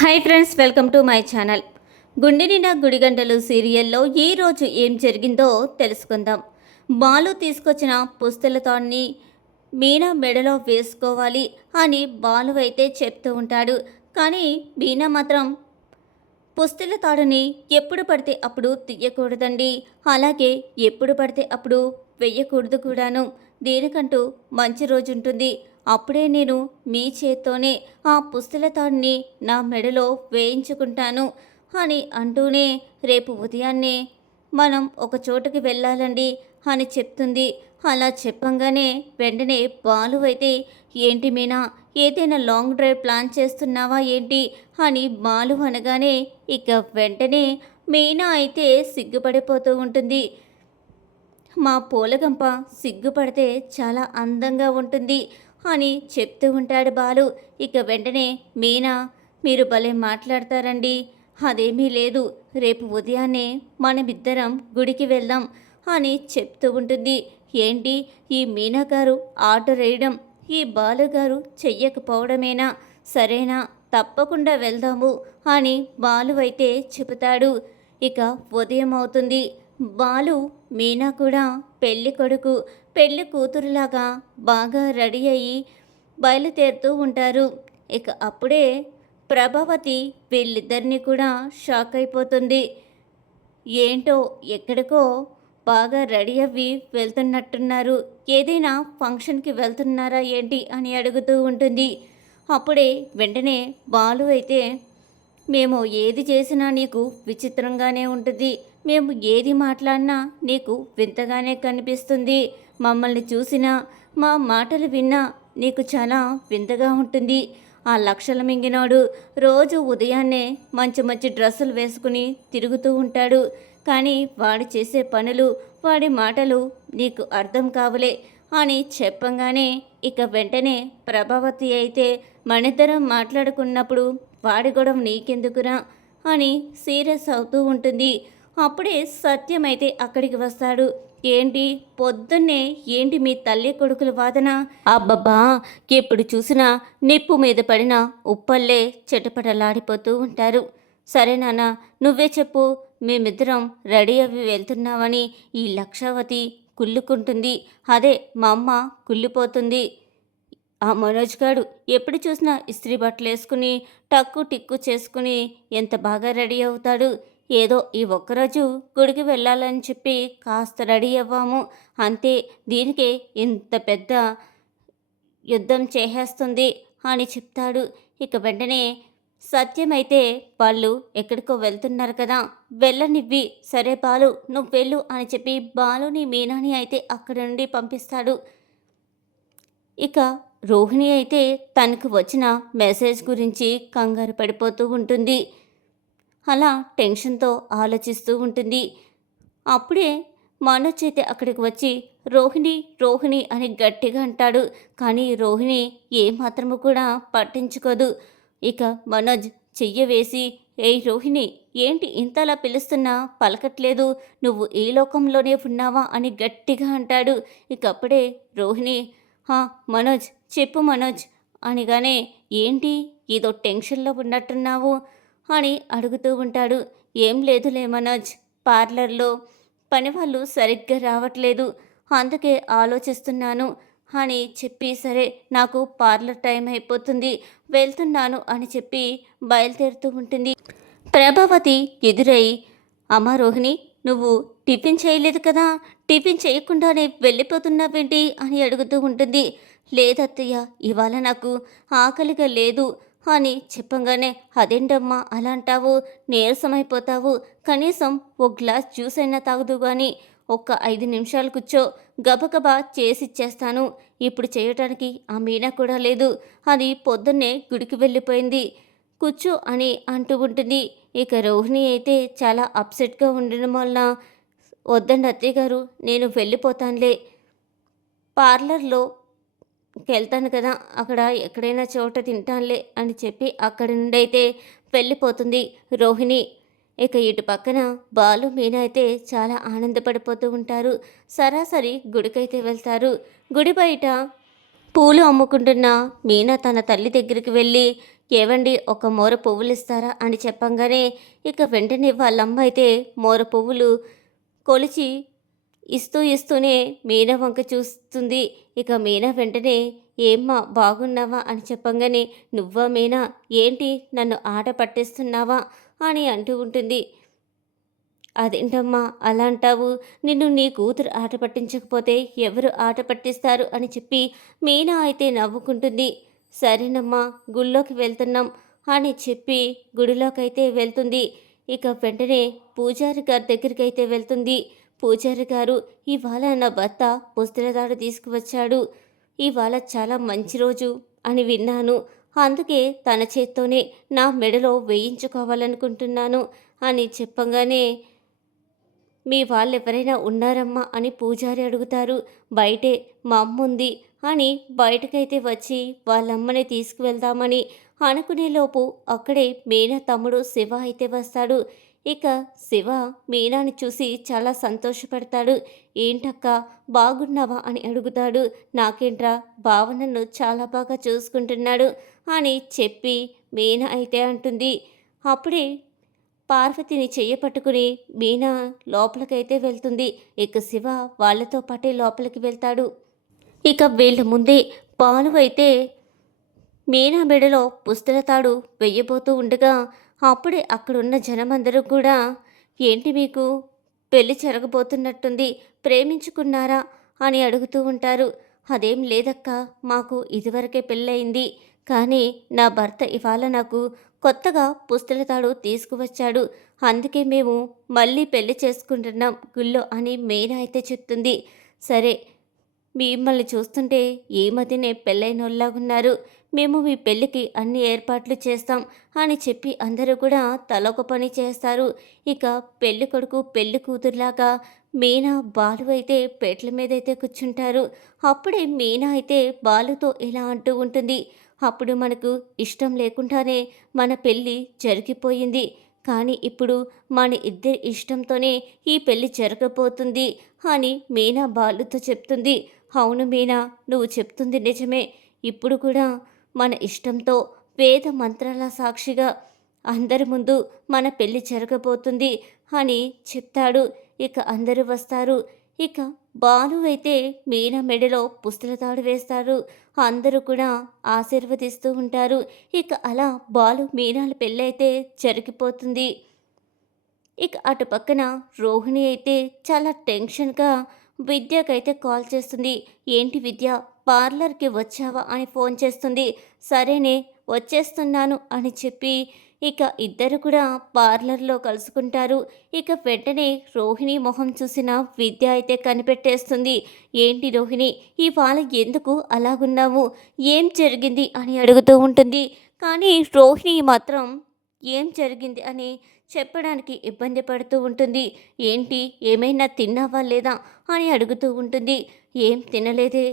Hi friends, welcome to my channel. గుండె నిండా గుడిగంటలు సీరియల్లో ఈరోజు ఏం జరిగిందో తెలుసుకుందాం. బాలు తీసుకొచ్చిన పుస్తలతాన్ని మీనా మెడలో వేసుకోవాలి అని బాలు అయితే చెప్తూ ఉంటాడు. కానీ మీనా మాత్రం పుస్తల తాడుని ఎప్పుడు పడితే అప్పుడు తీయకూడదండి, అలాగే ఎప్పుడు పడితే అప్పుడు వెయ్యకూడదు కూడాను. దేనికంటూ మంచి రోజు ఉంటుంది, అప్పుడే నేను మీ చేత్తోనే ఆ పుస్తల తాడుని నా మెడలో వేయించుకుంటాను అని అంటూనే రేపు ఉదయాన్నే మనం ఒక చోటుకి వెళ్ళాలండి అని చెప్తుంది. అలా చెప్పంగానే వెంటనే బాలు అయితే, ఏంటి మీనా, ఏదైనా లాంగ్ డ్రైవ్ ప్లాన్ చేస్తున్నావా ఏంటి అని బాలు అనగానే ఇక వెంటనే మీనా అయితే సిగ్గుపడిపోతూ ఉంటుంది. మా పూలగంప సిగ్గుపడితే చాలా అందంగా ఉంటుంది అని చెప్తూ ఉంటాడు బాలు. ఇక వెంటనే మీనా, మీరు భలే మాట్లాడతారండి, అదేమీ లేదు, రేపు ఉదయాన్నే మనమిద్దరం గుడికి వెళ్దాం అని చెప్తూ ఉంటుంది. ఏంటి ఈ మీనా గారు ఆర్డర్ వేయడం, ఈ బాలుగారు చెయ్యకపోవడమేనా? సరేనా, తప్పకుండా వెళ్దాము అని బాలు అయితే చెబుతాడు. ఇక ఉదయం అవుతుంది. బాలు మీనా కూడా పెళ్లి కొడుకు పెళ్లి కూతురులాగా బాగా రెడీ అయ్యి బయలుదేరుతూ ఉంటారు. ఇక అప్పుడే ప్రభావతి వీళ్ళిద్దరినీ కూడా షాక్ అయిపోతుంది. ఏంటో ఎక్కడికో బాగా రెడీ అవ్వి వెళ్తున్నట్టున్నారు, ఏదైనా ఫంక్షన్కి వెళ్తున్నారా ఏంటి అని అడుగుతూ ఉంటుంది. అప్పుడే వెంటనే బాలు అయితే, మేము ఏది చేసినా నీకు విచిత్రంగానే ఉంటుంది, మేము ఏది మాట్లాడినా నీకు వింతగానే కనిపిస్తుంది, మమ్మల్ని చూసినా మా మాటలు విన్నా నీకు చాలా వింతగా ఉంటుంది. ఆ లక్షల మింగినోడు రోజు ఉదయాన్నే మంచి మంచి డ్రెస్సులు వేసుకుని తిరుగుతూ ఉంటాడు, కానీ వాడు చేసే పనులు వాడి మాటలు నీకు అర్థం కావులే అని చెప్పంగానే ఇక వెంటనే ప్రభావతి అయితే, మనిద్దరం మాట్లాడుకున్నప్పుడు వాడి గొడవ నీకెందుకురా అని సీరియస్ అవుతూ ఉంటుంది. అప్పుడే సత్యమైతే అక్కడికి వస్తాడు. ఏంటి పొద్దున్నే, ఏంటి మీ తల్లి కొడుకుల వాదన? అబ్బబ్బా, ఎప్పుడు చూసినా నిప్పు మీద పడిన ఉప్పల్లే చిటపటలాడిపోతూ ఉంటారు. సరే నాన్న, నువ్వే చెప్పు, మేమిద్దరం రెడీ అవి వెళ్తున్నామని ఈ లక్షావతి కుళ్ళుకుంటుంది, అదే మా అమ్మ కుళ్ళిపోతుంది. ఆ మనోజ్ గాడు ఎప్పుడు చూసినా ఇస్త్రీ బట్టలు వేసుకుని టక్కు టిక్కు చేసుకుని ఎంత బాగా రెడీ అవుతాడు. ఏదో ఈ ఒక్కరోజు గుడికి వెళ్ళాలని చెప్పి కాస్త రెడీ అవ్వాము అంతే, దీనికే ఇంత పెద్ద యుద్ధం చేసేస్తుంది అని చెప్తాడు. ఇక వెంటనే సత్యమైతే, వాళ్ళు ఎక్కడికో వెళ్తున్నారు కదా, వెళ్ళనివ్వి, సరే బాలు నువ్వు వెళ్ళు అని చెప్పి బాలుని మీనాని అయితే అక్కడి నుండి పంపిస్తాడు. ఇక రోహిణి అయితే తనకు వచ్చిన మెసేజ్ గురించి కంగారు పడిపోతూ ఉంటుంది. అలా టెన్షన్తో ఆలోచిస్తూ ఉంటుంది. అప్పుడే మనోజ్ అయితే అక్కడికి వచ్చి రోహిణి రోహిణి అని గట్టిగా అంటాడు. కానీ రోహిణి ఏమాత్రము కూడా పట్టించుకోదు. ఇక మనోజ్ చెయ్యి వేసి, ఏయ్ రోహిణి, ఏంటి ఇంతలా పిలుస్తున్నా పలకట్లేదు, నువ్వు ఈ లోకంలోనే ఉన్నావా అని గట్టిగా అంటాడు. ఇక అప్పుడే రోహిణి, హా మనోజ్ చెప్పు మనోజ్ అనిగానే, ఏంటి ఏదో టెన్షన్లో ఉన్నట్టున్నావు అని అడుగుతూ ఉంటాడు. ఏం లేదులే మనోజ్, పార్లర్లో పనివాళ్ళు సరిగ్గా రావట్లేదు, అందుకే ఆలోచిస్తున్నాను అని చెప్పి, సరే నాకు పార్లర్ టైం అయిపోతుంది వెళ్తున్నాను అని చెప్పి బయలుదేరుతూ ఉంటుంది. ప్రభావతి ఎదురై, అమ్మ రోహిణి, నువ్వు టిఫిన్ చేయలేదు కదా, టిఫిన్ చేయకుండానే వెళ్ళిపోతున్నావేంటి అని అడుగుతూ ఉంటుంది. లేదత్తయ్య, ఇవాళ నాకు ఆకలిగా లేదు అని చెప్పంగానే, అదేంటమ్మా అలా అంటావు, నీరసమైపోతావు, కనీసం ఒక గ్లాస్ జ్యూస్ అయినా తాగుదు కానీ ఒక్క 5 నిమిషాలు కూర్చో, గబగబా చేసిచ్చేస్తాను, ఇప్పుడు చేయటానికి ఆ మీనా కూడా లేదు, అది పొద్దున్నే గుడికి వెళ్ళిపోయింది, కూర్చో అని అంటూ ఉంటుంది. ఇక రోహిణి అయితే చాలా అప్సెట్గా ఉండడం వలన, వద్దండి అత్తయ్య గారు, నేను వెళ్ళిపోతానులే, పార్లర్లోకి వెళ్తాను కదా, అక్కడ ఎక్కడైనా చోట తింటానులే అని చెప్పి అక్కడి నుండి అయితే వెళ్ళిపోతుంది రోహిణి. ఇక ఇటు పక్కన బాలు మీనా అయితే చాలా ఆనందపడిపోతూ ఉంటారు. సరాసరి గుడికైతే వెళ్తారు. గుడి బయట పూలు అమ్ముకుంటున్న మీనా తన తల్లి దగ్గరికి వెళ్ళి, ఏవండి ఒక మోర పువ్వులు ఇస్తారా అని చెప్పంగానే ఇక వెంటనే వాళ్ళమ్మ అయితే మోర పువ్వులు కొలిచి ఇస్తూనే మీనా వంక చూస్తుంది. ఇక మీనా వెంటనే, ఏమ్మా బాగున్నావా అని చెప్పంగానే, నువ్వా మీనా, ఏంటి నన్ను ఆట పట్టిస్తున్నావా అని అంటూ ఉంటుంది. అదేంటమ్మా అలా అంటావు, నిన్ను నీ కూతురు ఆట పట్టించకపోతే ఎవరు ఆట పట్టిస్తారు అని చెప్పి మీనా అయితే నవ్వుకుంటుంది. సరేనమ్మా గుళ్ళోకి వెళ్తున్నాం అని చెప్పి గుడిలోకైతే వెళ్తుంది. ఇక వెంటనే పూజారి గారి దగ్గరికి అయితే వెళ్తుంది. పూజారి గారు, ఇవాళ నా భర్త పుస్తలతాడు తీసుకువచ్చాడు, ఇవాళ చాలా మంచి రోజు అని విన్నాను, అందుకే తన చేత్తోనే నా మెడలో వేయించుకోవాలనుకుంటున్నాను అని చెప్పంగానే, మీ వాళ్ళెవరైనా ఉన్నారమ్మా అని పూజారి అడుగుతారు. బయటే మా అమ్ముంది అని బయటకైతే వచ్చి వాళ్ళమ్మని తీసుకువెళ్దామని అనుకునేలోపు అక్కడే మీనా తమ్ముడు శివ అయితే వస్తాడు. ఇక శివ మీనాని చూసి చాలా సంతోషపడతాడు. ఏంటక్క బాగున్నావా అని అడుగుతాడు. నాకేంట్రా, బావ నన్ను చాలా బాగా చూసుకుంటున్నాడు అని చెప్పి మీనా అయితే అంటుంది. అప్పుడే పార్వతిని చెయ్యి పట్టుకుని మీనా లోపలికైతే వెళ్తుంది. ఇక శివ వాళ్ళతో పాటే లోపలికి వెళ్తాడు. ఇక వీళ్ళ ముందే భాను అయితే మీనా మెడలో పుస్తలతాడు వెయ్యబోతూ ఉండగా అప్పుడే అక్కడున్న జనమందరూ కూడా, ఏంటి మీకు పెళ్లి జరగబోతున్నట్టుంది, ప్రేమించుకున్నారా అని అడుగుతూ ఉంటారు. అదేం లేదక్క, మాకు ఇదివరకే పెళ్ళయింది, కానీ నా భర్త ఇవాళ నాకు కొత్తగా పుస్తలతాడు తీసుకువచ్చాడు, అందుకే మేము మళ్ళీ పెళ్లి చేసుకుంటున్నాం గుళ్ళో అని మీనా అయితే చెప్తుంది. సరే, మిమ్మల్ని చూస్తుంటే ఈ మధ్యనే పెళ్ళైనోళ్ళలాగున్నారు, మేము మీ పెళ్ళికి అన్ని ఏర్పాట్లు చేస్తాం అని చెప్పి అందరూ కూడా తలొక పని చేస్తారు. ఇక పెళ్లి కొడుకు పెళ్లి కూతురులాగా మీనా బాలు అయితే పేట్ల మీద అయితే కూర్చుంటారు. అప్పుడే మీనా అయితే బాలుతో ఇలా అంటూ ఉంటుంది. అప్పుడు మనకు ఇష్టం లేకుండానే మన పెళ్ళి జరిగిపోయింది, కానీ ఇప్పుడు మన ఇద్దరి ఇష్టంతోనే ఈ పెళ్ళి జరగబోతుంది అని మీనా బాలుతో చెప్తుంది. అవును మీనా, నువ్వు చెప్తుంది నిజమే, ఇప్పుడు కూడా మన ఇష్టంతో వేద మంత్రాల సాక్షిగా అందరి ముందు మన పెళ్లి జరగబోతుంది అని చెప్తాడు. ఇక అందరూ వస్తారు. ఇక బాలు అయితే మీనా మెడలో పుస్తలతాడు వేస్తారు. అందరూ కూడా ఆశీర్వదిస్తూ ఉంటారు. ఇక అలా బాలు మీనాల పెళ్ళైతే జరిగిపోతుంది. ఇక అటు పక్కన రోహిణి అయితే చాలా టెన్షన్గా విద్యకైతే కాల్ చేస్తుంది. ఏంటి విద్య, పార్లర్కి వచ్చావా అని ఫోన్ చేస్తుంది. సరేనే వచ్చేస్తున్నాను అని చెప్పి ఇక ఇద్దరు కూడా పార్లర్లో కలుసుకుంటారు. ఇక వెంటనే రోహిణి మొహం చూసిన విద్య అయితే కనిపెట్టేస్తుంది. ఏంటి రోహిణి, ఇవాళ ఎందుకు అలాగున్నావు, ఏం జరిగింది అని అడుగుతూ ఉంటుంది. కానీ రోహిణి మాత్రం ఏం జరిగింది అని చెప్పడానికి ఇబ్బంది పడుతూ ఉంటుంది. ఏంటి, ఏమైనా తిన్నావా లేదా అని అడుగుతూ ఉంటుంది. ఏం తినలేదే,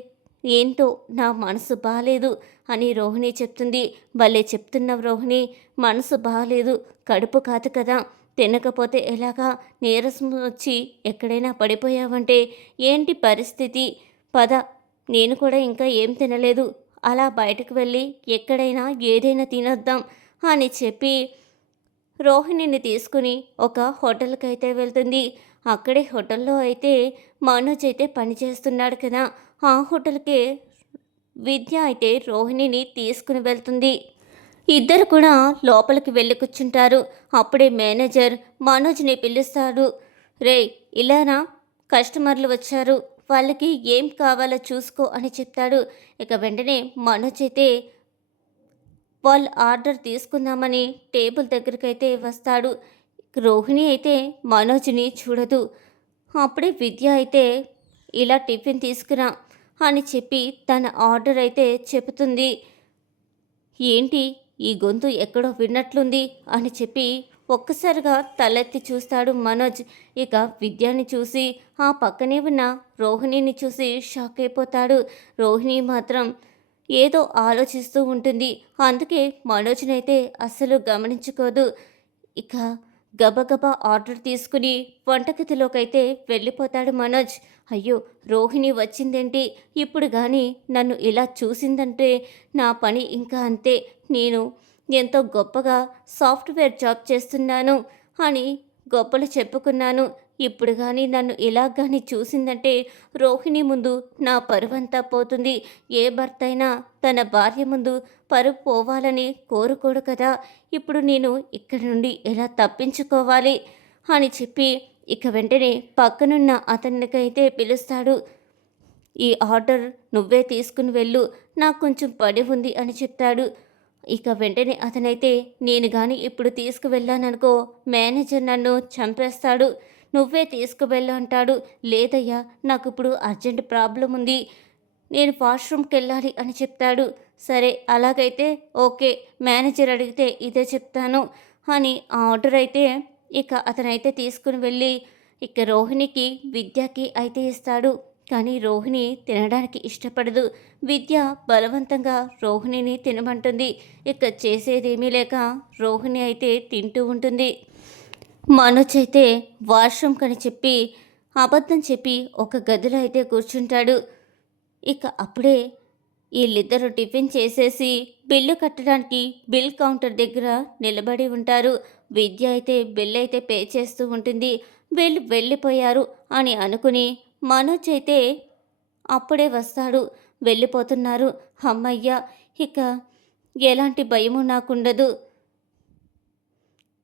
ఏంటో నా మనసు బాగాలేదు అని రోహిణి చెప్తుంది. భలే చెప్తున్నావు రోహిణి, మనసు బాగాలేదు కడుపు కాదు కదా, తినకపోతే ఎలాగా, నీరసం వచ్చి ఎక్కడైనా పడిపోయావంటే ఏంటి పరిస్థితి, పద, నేను కూడా ఇంకా ఏం తినలేదు, అలా బయటకు వెళ్ళి ఎక్కడైనా ఏదైనా తినొద్దాం అని చెప్పి రోహిణిని తీసుకుని ఒక హోటల్కి అయితే వెళ్తుంది. అక్కడే హోటల్లో అయితే మనోజ్ అయితే పనిచేస్తున్నాడు కదా, ఆ హోటల్కే విద్య అయితే రోహిణిని తీసుకుని వెళ్తుంది. ఇద్దరు కూడా లోపలికి వెళ్ళి కూర్చుంటారు. అప్పుడే మేనేజర్ మనోజ్ని పిలుస్తాడు. రేయ్ ఇలానా, కస్టమర్లు వచ్చారు, వాళ్ళకి ఏం కావాలో చూసుకో అని చెప్తాడు. ఇక వెంటనే మనోజ్ అయితే వాళ్ళు ఆర్డర్ తీసుకుందామని టేబుల్ దగ్గరికైతే వస్తాడు. రోహిణి అయితే మనోజ్ని చూడదు. అప్పుడే విద్య అయితే ఇలా టిఫిన్ తీసుకురా అని చెప్పి తన ఆర్డర్ అయితే చెబుతుంది. ఏంటి, ఈ గొంతు ఎక్కడో విన్నట్లుంది అని చెప్పి ఒక్కసారిగా తలెత్తి చూస్తాడు మనోజ్. ఇక విద్యాని చూసి ఆ పక్కనే ఉన్న రోహిణిని చూసి షాక్ అయిపోతాడు. రోహిణి మాత్రం ఏదో ఆలోచిస్తూ ఉంటుంది. అందుకే మనోజ్నైతే అస్సలు గమనించుకోదు. ఇక గబగబా ఆర్డర్ తీసుకుని వంటగదిలోకైతే వెళ్ళిపోతాడు మనోజ్. అయ్యో! రోహిణి వచ్చిందేంటి? ఇప్పుడు గాని నన్ను ఇలా చూసిందంటే నా పని ఇంకా అంతే. నేను ఎంతో గొప్పగా సాఫ్ట్‌వేర్ జాబ్ చేస్తున్నాను అని గొప్పలు చెప్పుకున్నాను. ఇప్పుడు గాని నన్ను ఇలా గాని చూసిందంటే రోహిణి ముందు నా పరువంతా పోతుంది. ఏ భర్తయినా తన భార్య ముందు పరువు పోవాలని కోరుకోడు కదా! ఇప్పుడు నేను ఇక్కడి నుండి ఎలా తప్పించుకోవాలి అని చెప్పి ఇక వెంటనే పక్కనున్న అతనికైతే పిలుస్తాడు. ఈ ఆర్డర్ నువ్వే తీసుకుని వెళ్ళు, నాకు కొంచెం పని ఉంది అని చెప్తాడు. ఇక వెంటనే అతనైతే నేను గాని ఇప్పుడు తీసుకువెళ్ళాననుకో మేనేజర్ నన్ను చంపేస్తాడు. నువ్వే తీసుకువెళ్ళు అంటాడు. లేదయ్యా, నాకు ఇప్పుడు అర్జెంట్ ప్రాబ్లం ఉంది, నేను వాష్రూమ్కి వెళ్ళాలి అని చెప్తాడు. సరే అలాగైతే ఓకే, మేనేజర్ అడిగితే ఇదే చెప్తాను అని ఆ ఆర్డర్ అయితే ఇక అతనైతే తీసుకుని వెళ్ళి ఇక రోహిణికి విద్యకి అయితే ఇస్తాడు. కానీ రోహిణి తినడానికి ఇష్టపడదు. విద్య బలవంతంగా రోహిణిని తినమంటుంది. ఇక చేసేదేమీ లేక రోహిణి అయితే తింటూ ఉంటుంది. మనోజ్ అయితే వాష్రూమ్ కని చెప్పి అబద్ధం చెప్పి ఒక గదిలో అయితే కూర్చుంటాడు. ఇక అప్పుడే వీళ్ళిద్దరూ టిఫిన్ చేసేసి బిల్లు కట్టడానికి బిల్ కౌంటర్ దగ్గర నిలబడి ఉంటారు. విద్య అయితే బిల్ అయితే పే చేస్తూ ఉంటుంది. వీళ్ళు వెళ్ళిపోయారు అని అనుకుని మనోజ్ అయితే అప్పుడే వస్తాడు. వెళ్ళిపోతున్నారు. అమ్మయ్య, ఇక ఎలాంటి భయము నాకుండదు.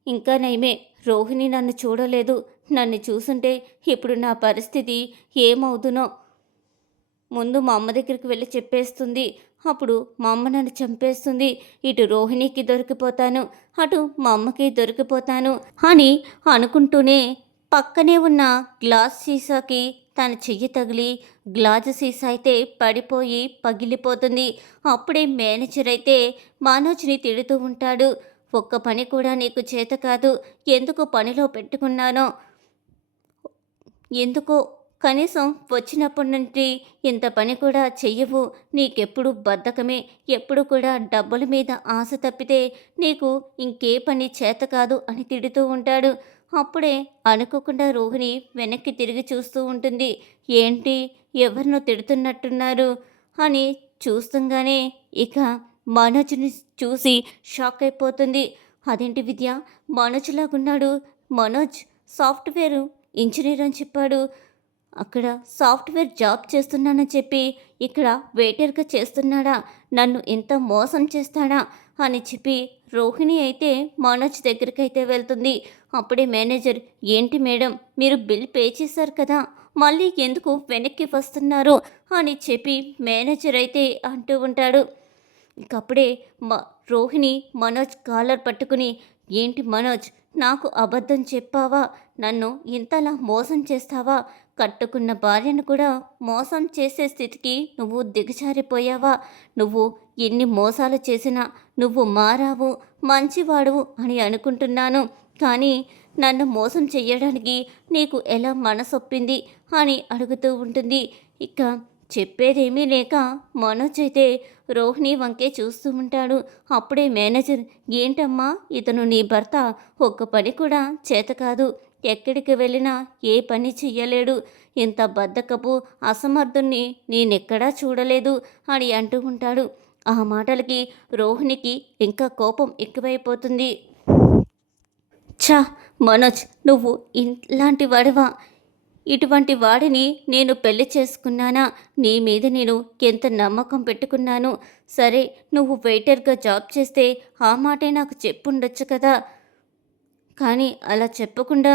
ఇంకా నయమే, రోహిణి నన్ను చూడలేదు. నన్ను చూసుంటే ఇప్పుడు నా పరిస్థితి ఏమవుదునో. ముందు మా అమ్మ దగ్గరికి వెళ్ళి చెప్పేస్తుంది. అప్పుడు మా అమ్మ నన్ను చంపేస్తుంది. ఇటు రోహిణికి దొరికిపోతాను, అటు మా అమ్మకి దొరికిపోతాను అని అనుకుంటూనే పక్కనే ఉన్న గ్లాస్ సీసాకి తన చెయ్యి తగిలి గ్లాసు సీసా అయితే పడిపోయి పగిలిపోతుంది. అప్పుడే మేనేజర్ అయితే మనోజ్ని తిడుతూ ఉంటాడు. ఒక్క పని కూడా నీకు చేత కాదు, ఎందుకు పనిలో పెట్టుకున్నానో ఎందుకో, కనీసం వచ్చినప్పటి నుండి ఇంత పని కూడా చెయ్యవు. నీకెప్పుడు బద్ధకమే, ఎప్పుడు కూడా డబ్బుల మీద ఆశ తప్పితే నీకు ఇంకే పని చేత కాదు అని తిడుతూ ఉంటాడు. అప్పుడే అనుకోకుండా రోహిణి వెనక్కి తిరిగి చూస్తూ ఉంటుంది. ఏంటి, ఎవరినో తిడుతున్నట్టున్నారు అని చూస్తుండగానే ఇక మనోజ్ని చూసి షాక్ అయిపోతుంది. అదేంటి విద్య, మనోజ్లాగున్నాడు, మనోజ్ సాఫ్ట్వేర్ ఇంజనీర్ అని చెప్పాడు, అక్కడ సాఫ్ట్వేర్ జాబ్ చేస్తున్నానని చెప్పి ఇక్కడ వెయిటర్గా చేస్తున్నాడా, నన్ను ఇంత మోసం చేస్తాడా అని చెప్పి రోహిణి అయితే మనోజ్ దగ్గరికి అయితే వెళ్తుంది. అప్పుడే మేనేజర్, ఏంటి మేడం, మీరు బిల్ పే చేశారు కదా, మళ్ళీ ఎందుకు వెనక్కి వస్తున్నారు అని చెప్పి మేనేజర్ అయితే అంటూ ఉంటాడు. ఇంకప్పుడే రోహిణి మనోజ్ కాలర్ పట్టుకుని, ఏంటి మనోజ్, నాకు అబద్ధం చెప్పావా, నన్ను ఇంతలా మోసం చేస్తావా, కట్టుకున్న భార్యను కూడా మోసం చేసే స్థితికి నువ్వు దిగజారిపోయావా, నువ్వు ఎన్ని మోసాలు చేసినా నువ్వు మారావు, మంచివాడువు అని అనుకుంటున్నాను, కానీ నన్ను మోసం చెయ్యడానికి నీకు ఎలా మనసొప్పింది అని అడుగుతూ ఉంటుంది. ఇక చెప్పేదేమీ లేక మనోజ్ అయితే రోహిణి వంకే చూస్తూ ఉంటాడు. అప్పుడే మేనేజర్, ఏంటమ్మా, ఇతను నీ భర్త, ఒక్క పని కూడా చేత కాదు, ఎక్కడికి వెళ్ళినా ఏ పని చెయ్యలేడు, ఇంత బద్ధకపు అసమర్థుణ్ణి నేనెక్కడా చూడలేదు అని అంటూ ఉంటాడు. ఆ మాటలకి రోహిణికి ఇంకా కోపం ఎక్కువైపోతుంది. ఛా మనోజ్, నువ్వు ఇలాంటి వాడివా, ఇటువంటి వాడిని నేను పెళ్లి చేసుకున్నానా, నీ మీద నేను ఎంత నమ్మకం పెట్టుకున్నాను. సరే, నువ్వు వెయిటర్గా జాబ్ చేస్తే ఆ మాటే నాకు చెప్పుండొచ్చు కదా, కానీ అలా చెప్పకుండా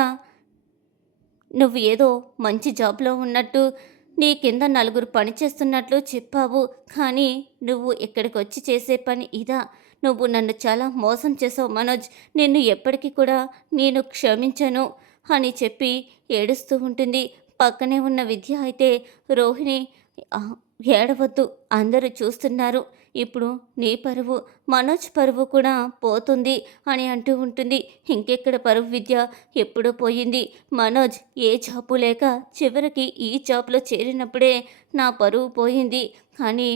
నువ్వు ఏదో మంచి జాబ్లో ఉన్నట్టు, నీ కింద నలుగురు పని చేస్తున్నట్లు చెప్పావు, కానీ నువ్వు ఇక్కడికి వచ్చి చేసే పని ఇదా, నువ్వు నన్ను చాలా మోసం చేసావు మనోజ్, నిన్ను ఎప్పటికీ కూడా నేను క్షమించను అని చెప్పి ఏడుస్తూ ఉంటుంది. పక్కనే ఉన్న విద్య అయితే, రోహిణి "ఆ, ఏడవద్దు, అందరూ చూస్తున్నారు, ఇప్పుడు నీ పరువు, మనోజ్ పరువు కూడా పోతుంది అని అంటూ ఉంటుంది. ఇంకెక్కడ పరువు విద్య, ఎప్పుడూ పోయింది. మనోజ్ ఏ జాబు లేక చివరికి ఈ జాబ్లో చేరినప్పుడే నా పరువు పోయింది, కానీ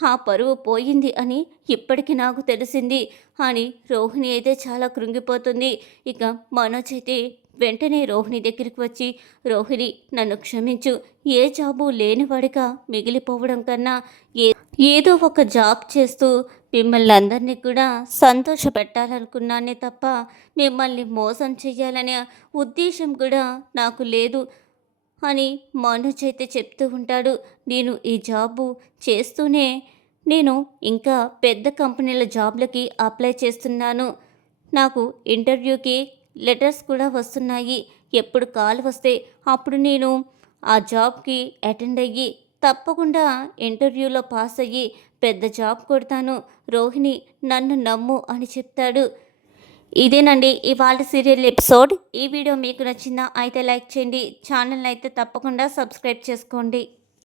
ఆ పరువు పోయింది అని ఇప్పటికి నాకు తెలిసింది అని రోహిణి అయితే చాలా కృంగిపోతుంది. ఇక మనోజ్ అయితే వెంటనే రోహిణి దగ్గరికి వచ్చి, రోహిణి నన్ను క్షమించు, ఏ జాబు లేనివాడిగా మిగిలిపోవడం కన్నా ఏదో ఒక జాబ్ చేస్తూ మిమ్మల్ని అందరినీ కూడా సంతోషపెట్టాలనుకున్నానే తప్ప మిమ్మల్ని మోసం చెయ్యాలనే ఉద్దేశం కూడా నాకు లేదు అని మనోజ్ అయితే చెప్తూ ఉంటాడు. నేను ఈ జాబు చేస్తూనే నేను ఇంకా పెద్ద కంపెనీల జాబ్లకి అప్లై చేస్తున్నాను. నాకు ఇంటర్వ్యూకి లెటర్స్ కూడా వస్తున్నాయి. ఎప్పుడు కాల్ వస్తే అప్పుడు నేను ఆ జాబ్కి అటెండ్ అయ్యి తప్పకుండా ఇంటర్వ్యూలో పాస్ అయ్యి పెద్ద జాబ్ కొడతాను. రోహిణి నన్ను నమ్ము అని చెప్తాడు. ఇదేనండి ఇవాళ సీరియల్ ఎపిసోడ్. ఈ వీడియో మీకు నచ్చిందా అయితే లైక్ చేయండి. ఛానల్ని అయితే తప్పకుండా సబ్స్క్రైబ్ చేసుకోండి.